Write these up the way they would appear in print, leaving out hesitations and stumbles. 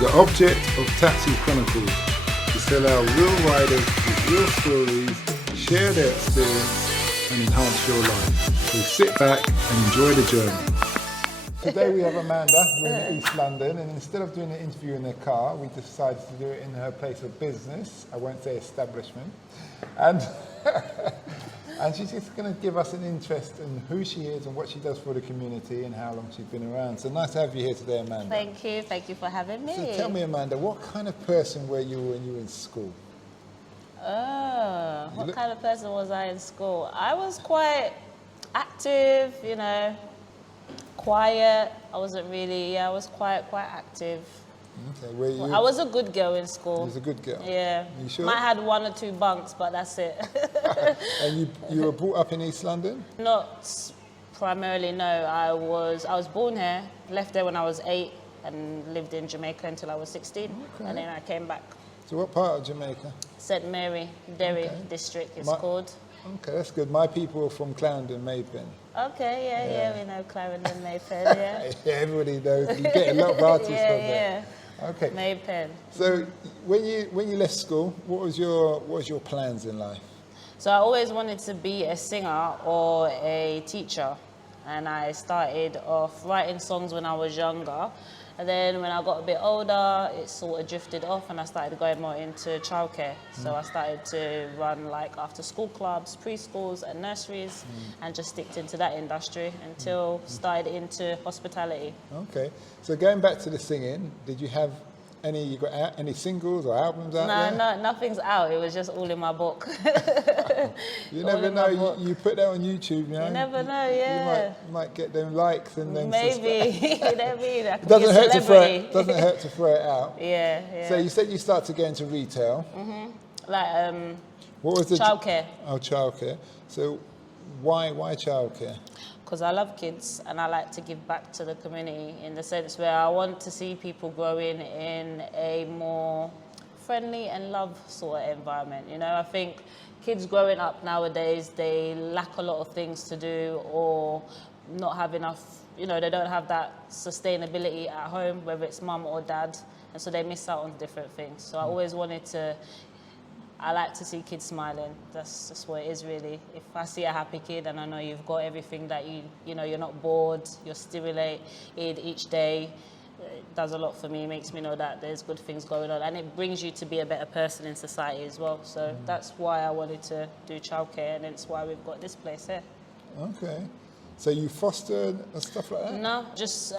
The object of Taxi Chronicles is to allow real riders with real stories share their experience and enhance your life. So sit back and enjoy the journey. Today we have Amanda. We're in East London, and instead of doing an interview in her car, we decided to do it in her place of business. I won't say establishment. And and she's just going to give us an interest in who she is and what she does for the community and how long she's been around. So nice to have you here today, Amanda. Thank you for having me. So tell me, Amanda, what kind of person were you when you were in school? What kind of person was I in school? I was quite active, you know, quiet. I wasn't really, I was quite active. Okay, were you? I was a good girl in school. You was a good girl? Yeah. You sure? Might have had 1 or 2 bunks, but that's it. And you were brought up in East London? Not primarily, no. I was born here, left there when I was 8, and lived in Jamaica until I was 16. Okay. And then I came back. So what part of Jamaica? St. Mary, Derry district it's called. Okay, that's good. My people are from Clarendon, Maypen. Okay, yeah, we know Clarendon, Maypen, yeah. Yeah, everybody knows. You get a lot of artists from there. Okay. Maypen. So when you left school, what was your plans in life? So I always wanted to be a singer or a teacher, and I started off writing songs when I was younger. And then when I got a bit older, it sort of drifted off and I started going more into childcare. So I started to run like after school clubs, preschools and nurseries and just sticked into that industry until started into hospitality. Okay. So going back to the singing, did you have any singles or albums out there? No, nothing's out. It was just all in my book. You never know. You put that on YouTube, you know. You never know, yeah. You might get them likes and then maybe. You know what I mean? I It doesn't hurt to throw it out. Yeah. So you said you started to get into retail. Like what was the childcare? Oh, childcare. So why childcare? Because I love kids and I like to give back to the community in the sense where I want to see people growing in a more friendly and love sort of environment. You know, I think kids growing up nowadays, they lack a lot of things to do or not have enough, you know, they don't have that sustainability at home, whether it's mum or dad, and so they miss out on different things. So I always wanted to, I like to see kids smiling. That's just what it is, really. If I see a happy kid and I know you've got everything that you know, you're not bored, you're stimulated each day, it does a lot for me. It makes me know that there's good things going on, and it brings you to be a better person in society as well. So that's why I wanted to do childcare, and it's why we've got this place here. Okay. So you foster and stuff like that? No, just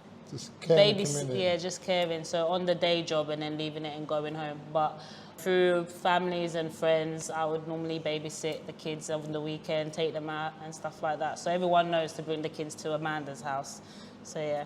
caring just caring. So on the day job and then leaving it and going home. But through families and friends, I would normally babysit the kids on the weekend, take them out and stuff like that. So everyone knows to bring the kids to Amanda's house. So yeah,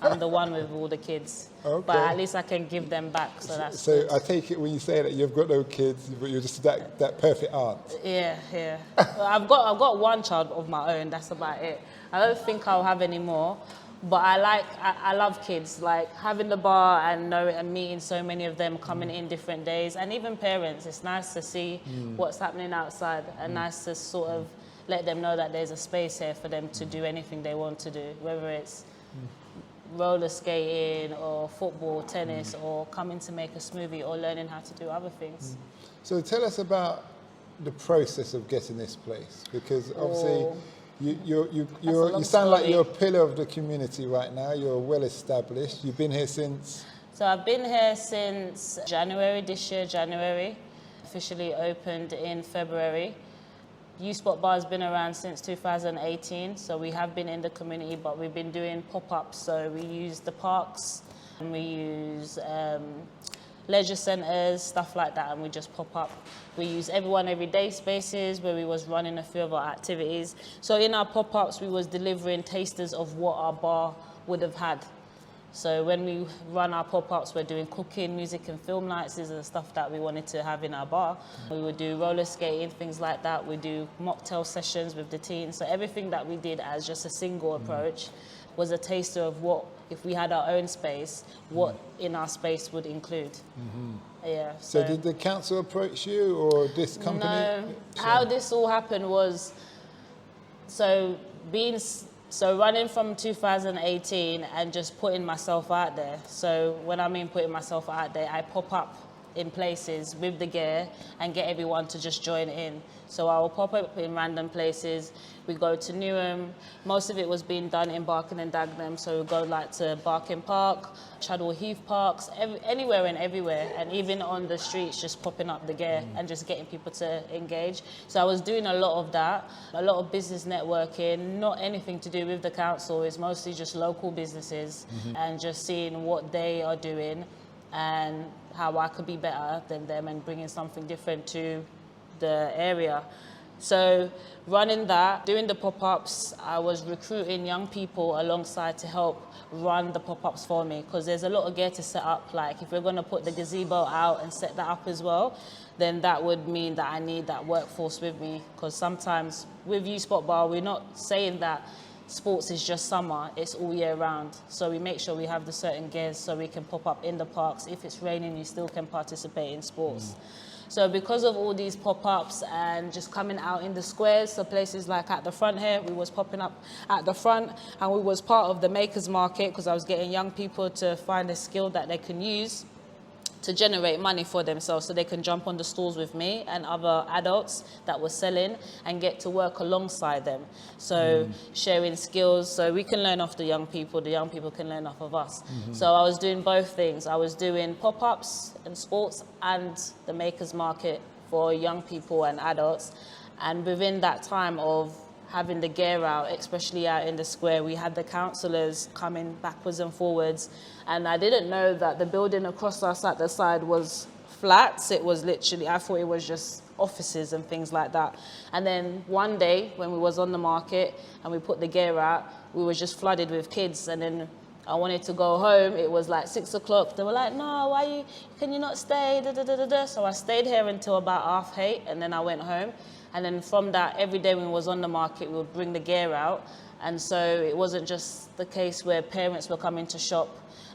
I'm the one with all the kids. Okay. But at least I can give them back, so that's good. I take it when you say that you've got no kids, but you're just that perfect aunt. Yeah. Well, I've got one child of my own, that's about it. I don't think I'll have any more. But I love kids, like having the bar and meeting so many of them coming in different days, and even parents. It's nice to see what's happening outside and nice to sort of let them know that there's a space here for them to do anything they want to do, whether it's roller skating or football, tennis, or coming to make a smoothie or learning how to do other things. So tell us about the process of getting this place, because obviously you sound like you're a pillar of the community right now. You're well established. You've been here since? So I've been here since January this year, officially opened in February. U-Spot has been around since 2018, so we have been in the community, but we've been doing pop-ups. So we use the parks, and we use leisure centres, stuff like that, and we just pop up. We use everyone everyday spaces where we was running a few of our activities. So in our pop-ups, we was delivering tasters of what our bar would have had. So when we run our pop-ups, we're doing cooking, music and film nights. These are the stuff that we wanted to have in our bar. We would do roller skating, things like that. We do mocktail sessions with the teens. So everything that we did as just a single approach was a taster of what, if we had our own space, what in our space would include. Yeah. So did the council approach you or this company? No. How this all happened was, so being So running from 2018 and just putting myself out there. So when I mean putting myself out there, I pop up in places with the gear and get everyone to just join in. So I will pop up in random places. We go to Newham. Most of it was being done in Barking and Dagenham. So we go like to Barking Park, Chadwell Heath Parks, anywhere and everywhere. And even on the streets, just popping up the gear and just getting people to engage. So I was doing a lot of that, a lot of business networking, not anything to do with the council. It's mostly just local businesses and just seeing what they are doing and how I could be better than them and bringing something different to the area. So running that, doing the pop-ups, I was recruiting young people alongside to help run the pop-ups for me, because there's a lot of gear to set up. Like if we're going to put the gazebo out and set that up as well, then that would mean that I need that workforce with me, because sometimes with U-Spot-bar, we're not saying that sports is just summer, it's all year round. So we make sure we have the certain gears so we can pop up in the parks. If it's raining, you still can participate in sports. So because of all these pop-ups and just coming out in the squares, so places like at the front here, we was popping up at the front, and we was part of the makers market because I was getting young people to find a skill that they can use to generate money for themselves so they can jump on the stalls with me and other adults that were selling and get to work alongside them. So sharing skills, so we can learn off the young people can learn off of us. So I was doing both things. I was doing pop-ups and sports and the makers market for young people and adults. And within that time of having the gear out, especially out in the square, we had the councillors coming backwards and forwards. And I didn't know that the building across us at the side was flats. It was literally, I thought it was just offices and things like that. And then one day when we was on the market and we put the gear out, we were just flooded with kids. And then I wanted to go home. It was like 6 o'clock. They were like, no, can you not stay? Da, da, da, da, da. So I stayed here until about 8:30, and then I went home. And then from that, every day when we was on the market, we would bring the gear out. And so it wasn't just the case where parents were coming to shop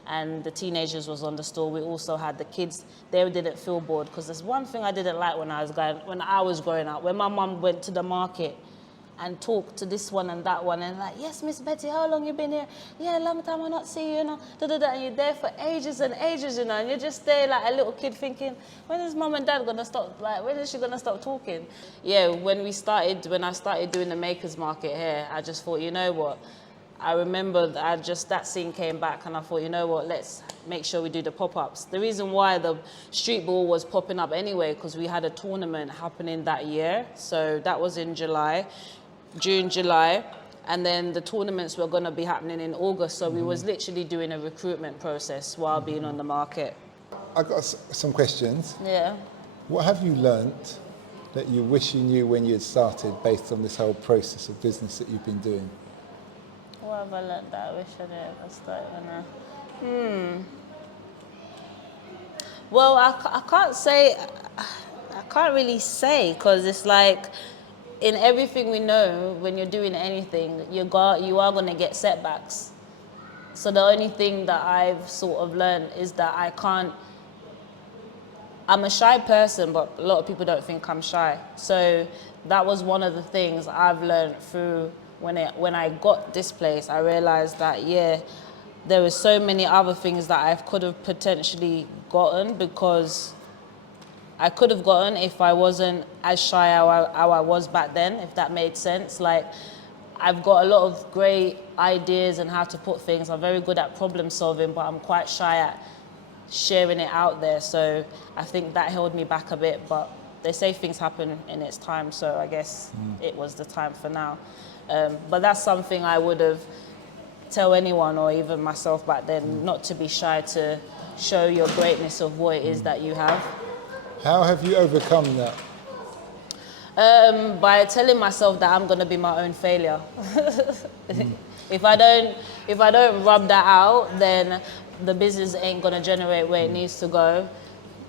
and the teenagers was on the store. We also had the kids. They didn't feel bored, because there's one thing I didn't like when I was growing up. When my mum went to the market and talked to this one and that one, and like, yes, Miss Betty, how long you been here? Yeah, long time I not see you, you know. And you're there for ages and ages, you know, and you're just there like a little kid thinking, when is mum and dad gonna stop? Like, when is she gonna stop talking? Yeah, when I started doing the makers market here, I just thought, you know what? I remember that scene came back, and I thought, you know what, let's make sure we do the pop-ups. The reason why the street ball was popping up anyway, because we had a tournament happening that year. So that was in June, July, and then the tournaments were going to be happening in August. So we was literally doing a recruitment process while being on the market. I got some questions. Yeah. What have you learnt that you wish you knew when you had started, based on this whole process of business that you've been doing? What have I learnt that I wish I knew if I started when Well, I can't really say, because it's like, in everything we know, when you're doing anything, you are going to get setbacks. So the only thing that I've sort of learned is that I'm a shy person, but a lot of people don't think I'm shy. So that was one of the things I've learned through when I got this place. I realized that, yeah, there were so many other things that I could have potentially gotten, because I could have gotten if I wasn't as shy how I was back then, if that made sense. Like, I've got a lot of great ideas and how to put things. I'm very good at problem solving, but I'm quite shy at sharing it out there. So I think that held me back a bit, but they say things happen in its time, so I guess it was the time for now. But that's something I would have tell anyone, or even myself back then, not to be shy to show your greatness of what it is that you have. How have you overcome that? By telling myself that I'm going to be my own failure. If I don't rub that out, then the business ain't going to generate where it needs to go.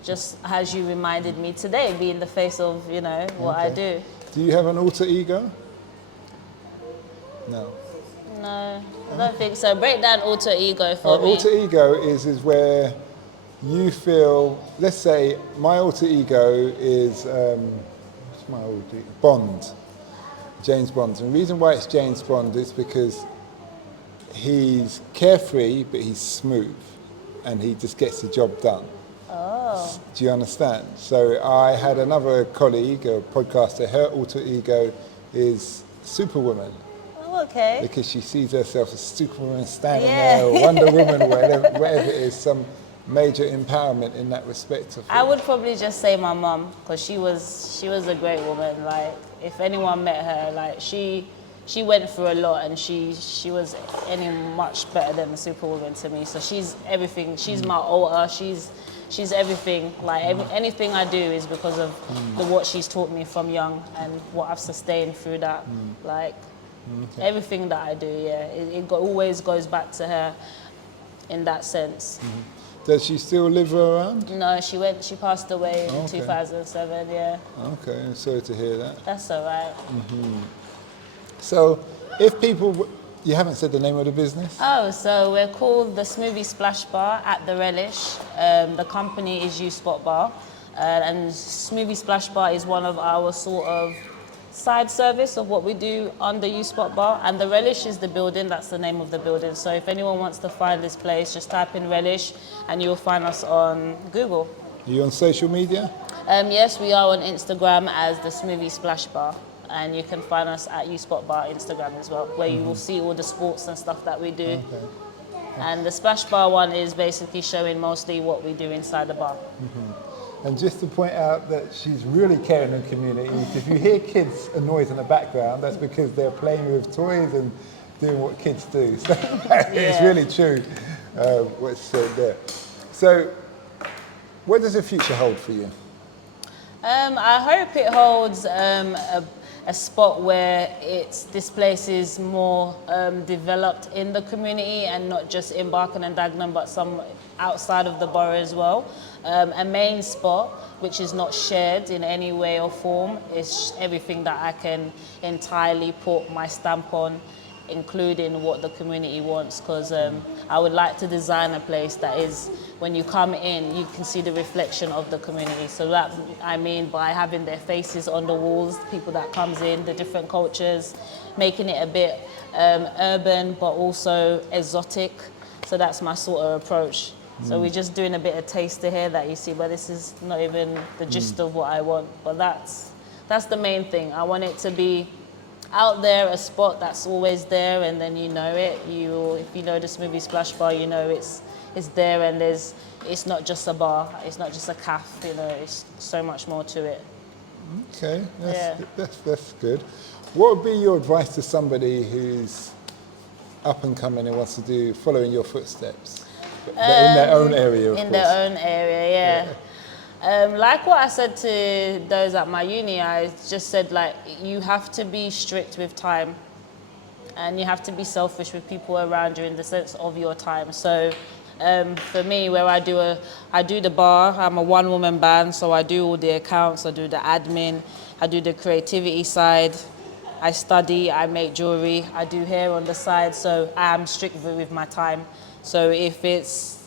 Just as you reminded me today, being the face of, you know, what I do. Do you have an alter ego? No. No, I don't think so. Break down alter ego for me. Alter ego is where you feel, let's say my alter ego is, what's my alter ego? Bond, James Bond. And the reason why it's James Bond is because he's carefree, but he's smooth, and he just gets the job done. Oh. Do you understand? So I had another colleague, a podcaster, her alter ego is Superwoman, Oh, okay. because she sees herself as Superwoman standing there, or Wonder Woman, or whatever it is, some major empowerment in that respect. I would probably just say my mum, because she was a great woman. Like, if anyone met her, like she went through a lot, and she was any much better than a Superwoman to me. So she's everything. She's my altar. She's everything. Like anything I do is because of what she's taught me from young and what I've sustained through that. Like everything that I do, it always goes back to her in that sense. Does she still live around? No, she passed away in 2007. Yeah. Okay, I'm sorry to hear that. That's all right. So, if people, you haven't said the name of the business? Oh, so we're called the smoothiesplashbar at the Relish. The company is U-Spot and smoothiesplashbar is one of our sort of side service of what we do under U-Spot Bar, and the Relish is the building. That's the name of the building. So if anyone wants to find this place, just type in Relish and you'll find us on Google. Are you on social media? Yes, we are on Instagram as the Smoothie Splash Bar, and you can find us at U-Spot Bar Instagram as well, where you will see all the sports and stuff that we do. Okay. And the Splash Bar one is basically showing mostly what we do inside the bar. And just to point out that she's really caring in the community. If you hear kids and noise in the background, that's because they're playing with toys and doing what kids do. So it's really true what's said there. So what does the future hold for you? I hope it holds a spot where this place is more developed in the community and not just in Barking and Dagenham, but some outside of the borough as well. A main spot, which is not shared in any way or form, is everything that I can entirely put my stamp on, including what the community wants, because I would like to design a place that is, when you come in, you can see the reflection of the community. So that I mean by having their faces on the walls, people that comes in, the different cultures, making it a bit urban but also exotic. So that's my sort of approach. So we're just doing a bit of taster here that you see, but this is not even the gist of what I want. But that's the main thing. I want it to be out there, a spot that's always there, and then you know it. If you know the Smoothie Splash Bar, you know it's there, and it's not just a bar, it's not just a cafe. You know, it's so much more to it. Okay, that's good. What would be your advice to somebody who's up and coming and wants to follow in your footsteps, but in their own area, of course? In their own area, yeah. Like what I said to those at my uni, I just said, like, you have to be strict with time, and you have to be selfish with people around you in the sense of your time. So for me, where I do the bar, I'm a one-woman band, so I do all the accounts, I do the admin, I do the creativity side, I study, I make jewelry, I do hair on the side, so I'm strict with my time. So if it's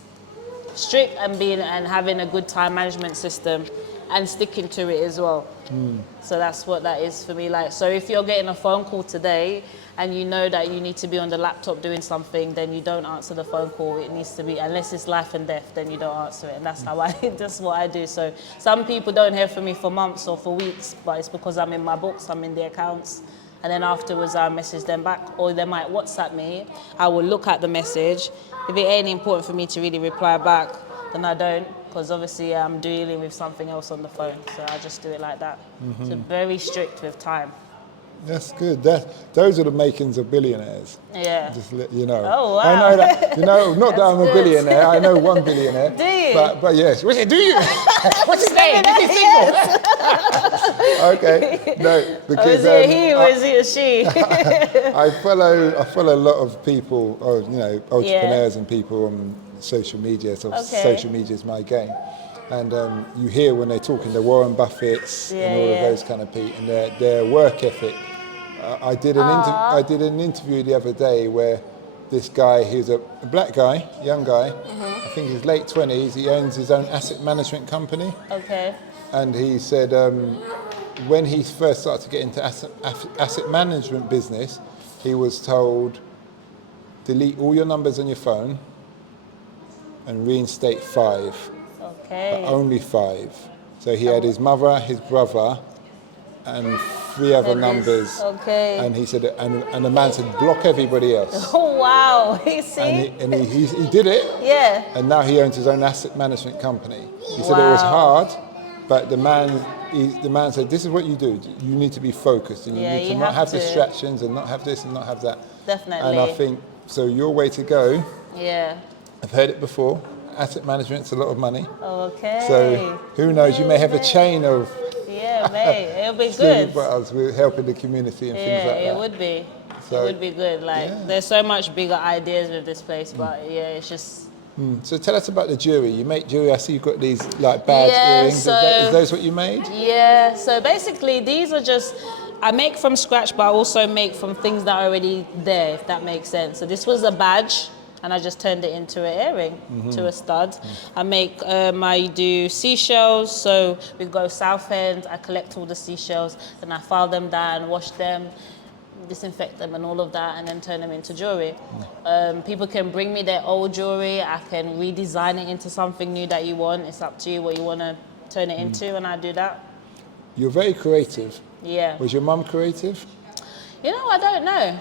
strict and having a good time management system and sticking to it as well. So that's what that is for me. Like, so if you're getting a phone call today and you know that you need to be on the laptop doing something, then you don't answer the phone call. It needs to be, unless it's life and death, then you don't answer it. And that's that's what I do. So some people don't hear from me for months or for weeks, but it's because I'm in my books, I'm in the accounts. And then afterwards I message them back, or they might WhatsApp me. I will look at the message. If it ain't important for me to really reply back, then I don't, because obviously I'm dealing with something else on the phone. So I just do it like that. So very strict with time. That's good. Those are the makings of billionaires. Yeah. Just let you know. Oh, wow. I know that. You know, not that I'm a good. billionaire. I know one billionaire. Do you? But yes. Do you? What's his name? Is he single? Okay. No, because Is it he or is it a she? I follow a lot of people, or entrepreneurs and people on social media. So social media is my game. And you hear when they're talking, the Warren Buffetts and all of those kind of people, and their work ethic. I did an interview the other day where this guy, he's a black guy, young guy, I think he's late 20s, he owns his own asset management company. Okay. And he said when he first started to get into asset management business, he was told, delete all your numbers on your phone and reinstate 5, Okay. but only 5. So he had his mother, his brother, and 3 other numbers. Okay. And he said, and the man said, block everybody else. Oh, wow. You see? And he did it. Yeah. And now he owns his own asset management company. He said it was hard, but the man said, this is what you do. You need to be focused, and you need to not have distractions and not have this and not have that. Definitely. And I think, so your way to go, Yeah. I've heard it before, asset management's a lot of money. Okay. So who knows, you may have a chain of yeah, mate, it'll be smoothie good. bars with helping the community and things like that. Yeah, it would be. So, it would be good. Like, there's so much bigger ideas with this place, but yeah, it's just... So tell us about the jewelry. You make jewelry, I see you've got these like badge earrings. So, is those what you made? Yeah, so basically these are just, I make from scratch, but I also make from things that are already there, if that makes sense. So this was a badge, and I just turned it into an earring, to a stud. I make, I do seashells, so we go South End, I collect all the seashells, then I file them down, wash them, disinfect them and all of that, and then turn them into jewelry. People can bring me their old jewelry, I can redesign it into something new that you want. It's up to you what you want to turn it into, and I do that. You're very creative. Yeah. Was your mum creative? You know, I don't know.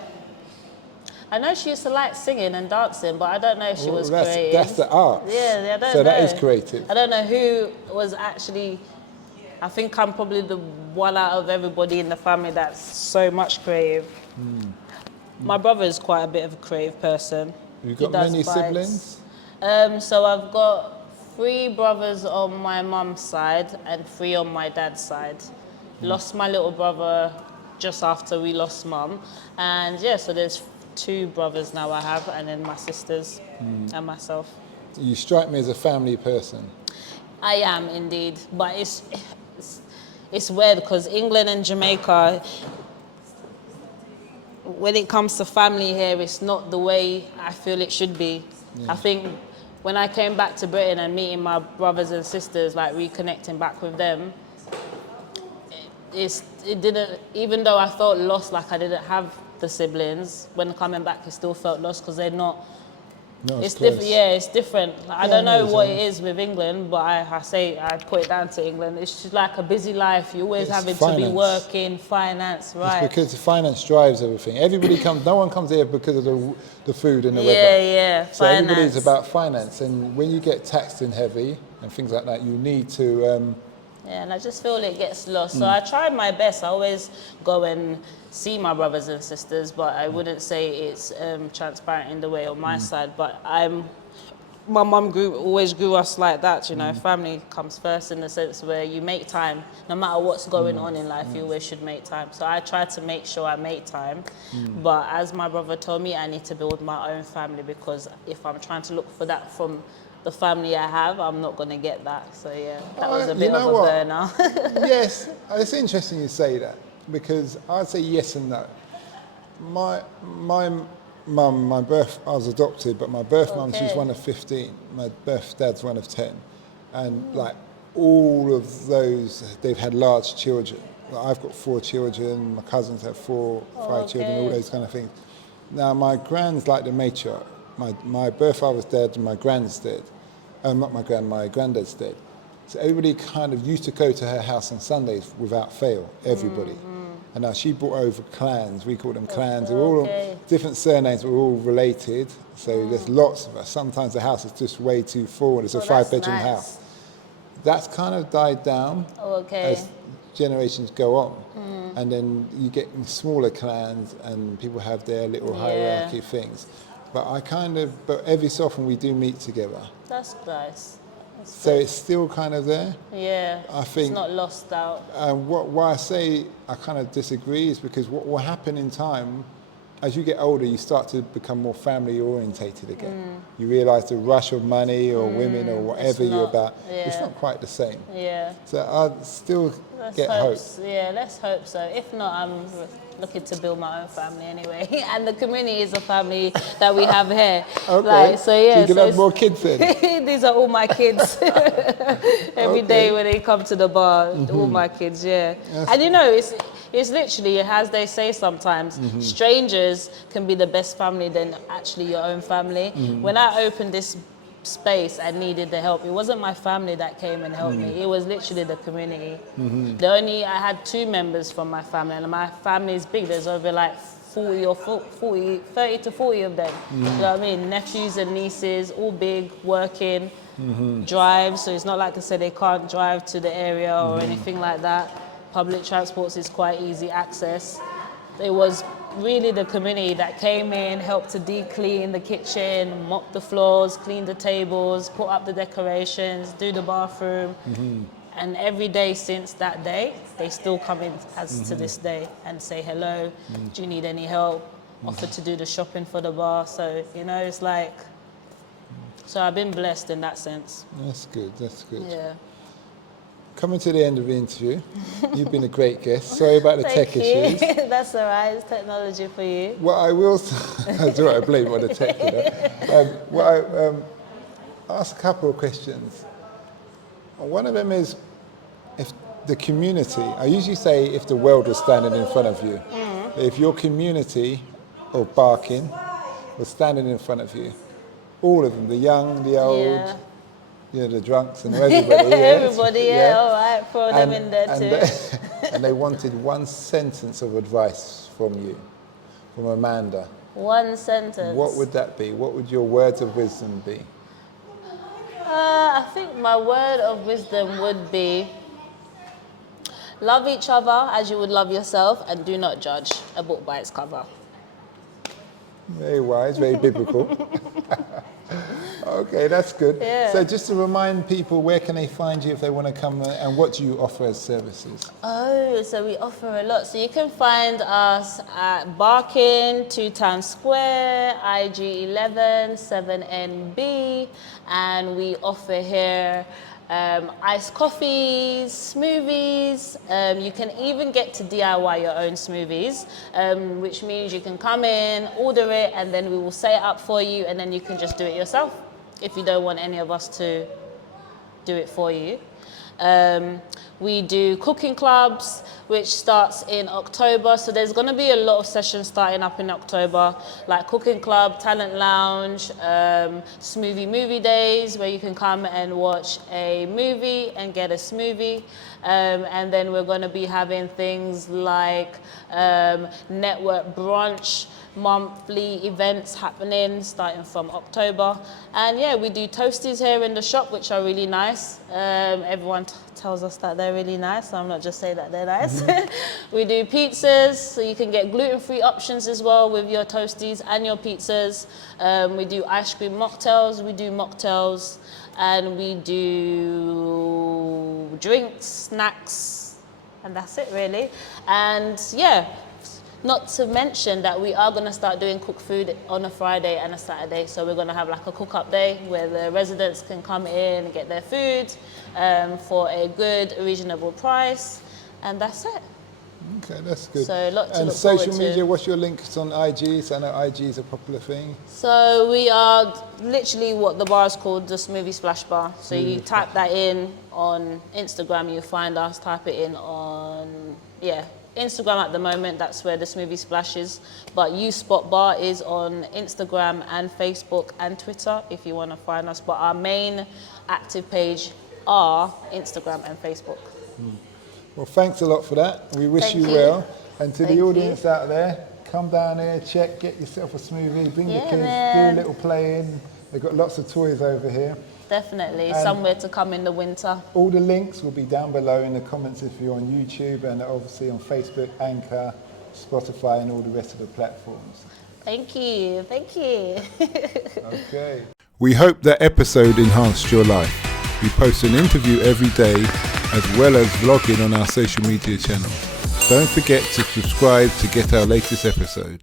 I know she used to like singing and dancing, but I don't know if she was creative. That's the art. Yeah, I don't know. So that is creative. I don't know who was actually... I think I'm probably the one out of everybody in the family that's so much creative. My brother is quite a bit of a creative person. You've got many siblings? So I've got 3 brothers on my mum's side and 3 on my dad's side. Lost my little brother just after we lost mum. And yeah, so there's 2 brothers now I have, and then my sisters and myself. You strike me as a family person. I am indeed, but it's weird because England and Jamaica, when it comes to family here, it's not the way I feel it should be. Yeah. I think when I came back to Britain and meeting my brothers and sisters, like reconnecting back with them, it didn't, even though I felt lost, like I didn't have the siblings, when coming back I still felt lost because they're not. No, it's different. Yeah, it's different. I don't know what it is with England, but I put it down to England. It's just like a busy life. You're always having to be working, finance, right? It's because the finance drives everything. Everybody comes. No one comes here because of the food and the weather. Yeah. So everybody's about finance, and when you get taxed in heavy and things like that, you need to. Yeah, and I just feel it gets lost. So I tried my best. I always go and see my brothers and sisters, but I wouldn't say it's transparent in the way on my side. But my mum always grew us like that, you know. Family comes first in the sense where you make time. No matter what's going on in life, you always should make time. So I try to make sure I make time. But as my brother told me, I need to build my own family, because if I'm trying to look for that from the family I have, I'm not going to get that. So yeah, that was a bit of a burner. Yes, it's interesting you say that, because I'd say yes and no. My mum, I was adopted, but my birth mum, she's one of 15. My birth dad's one of 10. And like all of those, they've had large children. Like, I've got 4 children, my cousins have 4, 5 children, all those kind of things. Now my grand's like the matriarch. My birth father's dead and my grand's dead. Not my grand, my granddad's dead. So everybody kind of used to go to her house on Sundays without fail, everybody. And now she brought over clans, we call them clans. They're all different surnames, we're all related. So there's lots of us. Sometimes the house is just way too full and it's a 5-bedroom house. That's kind of died down as generations go on. And then you get smaller clans and people have their little hierarchy things. But but every so often we do meet together. That's nice. So it's still kind of there. Yeah, I think it's not lost out. And why I say I kind of disagree is because what will happen in time, as you get older, you start to become more family orientated again. You realise the rush of money or women or whatever you're about, it's not quite the same. Yeah. So I still get hope. Yeah, let's hope so. If not, I'm looking to build my own family anyway. And the community is a family that we have here. Okay. So yeah. So you can have more kids then? These are all my kids. Every day when they come to the bar, all my kids, And you know, It's literally, as they say sometimes, strangers can be the best family than actually your own family. When I opened this space and needed the help, it wasn't my family that came and helped me. It was literally the community. I had 2 members from my family, and my family is big. There's over like 30 to 40 of them. You know what I mean? Nephews and nieces, all big, working, drive. So it's not like I said they can't drive to the area or anything like that. Public transport is quite easy access. It was really the community that came in, helped to deep-clean the kitchen, mop the floors, clean the tables, put up the decorations, do the bathroom. And every day since that day, they still come in to this day and say hello, do you need any help? Offer to do the shopping for the bar. So, you know, it's like, so I've been blessed in that sense. That's good, that's good. Yeah. Coming to the end of the interview, you've been a great guest. Sorry about the tech issues. That's all right, it's technology for you. What I will that's all right, I blame it on the tech. Ask a couple of questions. One of them is, if the community, I usually say if the world was standing in front of you, if your community of Barking was standing in front of you, all of them, the young, the old, you know, the drunks and everybody. Everybody, all right, throw them in there too. And they wanted one sentence of advice from you, from Amanda. One sentence. What would that be? What would your words of wisdom be? I think my word of wisdom would be, love each other as you would love yourself, and do not judge a book by its cover. Very wise, very biblical. Okay, that's good. Yeah. So just to remind people, where can they find you if they want to come, and what do you offer as services? Oh, so we offer a lot. So you can find us at Barking, 2 Times Square, IG11, 7NB, and we offer here iced coffees, smoothies. You can even get to DIY your own smoothies, which means you can come in, order it, and then we will set it up for you, and then you can just do it yourself if you don't want any of us to do it for you. We do cooking clubs, which starts in October. So there's going to be a lot of sessions starting up in October, like cooking club, talent lounge, smoothie movie days, where you can come and watch a movie and get a smoothie. And then we're going to be having things like network brunch, monthly events happening starting from October. And yeah, we do toasties here in the shop, which are really nice. Everyone tells us that they're really nice, so I'm not just saying that they're nice. We do pizzas, so you can get gluten-free options as well with your toasties and your pizzas. We do ice cream mocktails, and we do drinks, snacks, and that's it really. And yeah, not to mention that we are going to start doing cooked food on a Friday and a Saturday. So we're going to have like a cook-up day where the residents can come in and get their food for a good, reasonable price. And that's it. Okay, that's good. So a lot to and look social forward media, to. what's your links on IG? So I know IG is a popular thing. So we are literally what the bar is called, the Smoothie Splash Bar. So you type that in on Instagram, you'll find us. Type it in on, Instagram at the moment, that's where the Smoothie Splash is. But U-Spot is on Instagram and Facebook and Twitter if you want to find us. But our main active page are Instagram and Facebook. Well, thanks a lot for that. We wish you well. And to the audience out there, come down here, check, get yourself a smoothie, bring the kids, do a little playing. They've got lots of toys over here. Definitely, somewhere to come in the winter. All the links will be down below in the comments if you're on YouTube, and obviously on Facebook, Anchor, Spotify, and all the rest of the platforms. Thank you. Okay. We hope that episode enhanced your life. We post an interview every day, as well as vlogging on our social media channels. Don't forget to subscribe to get our latest episode.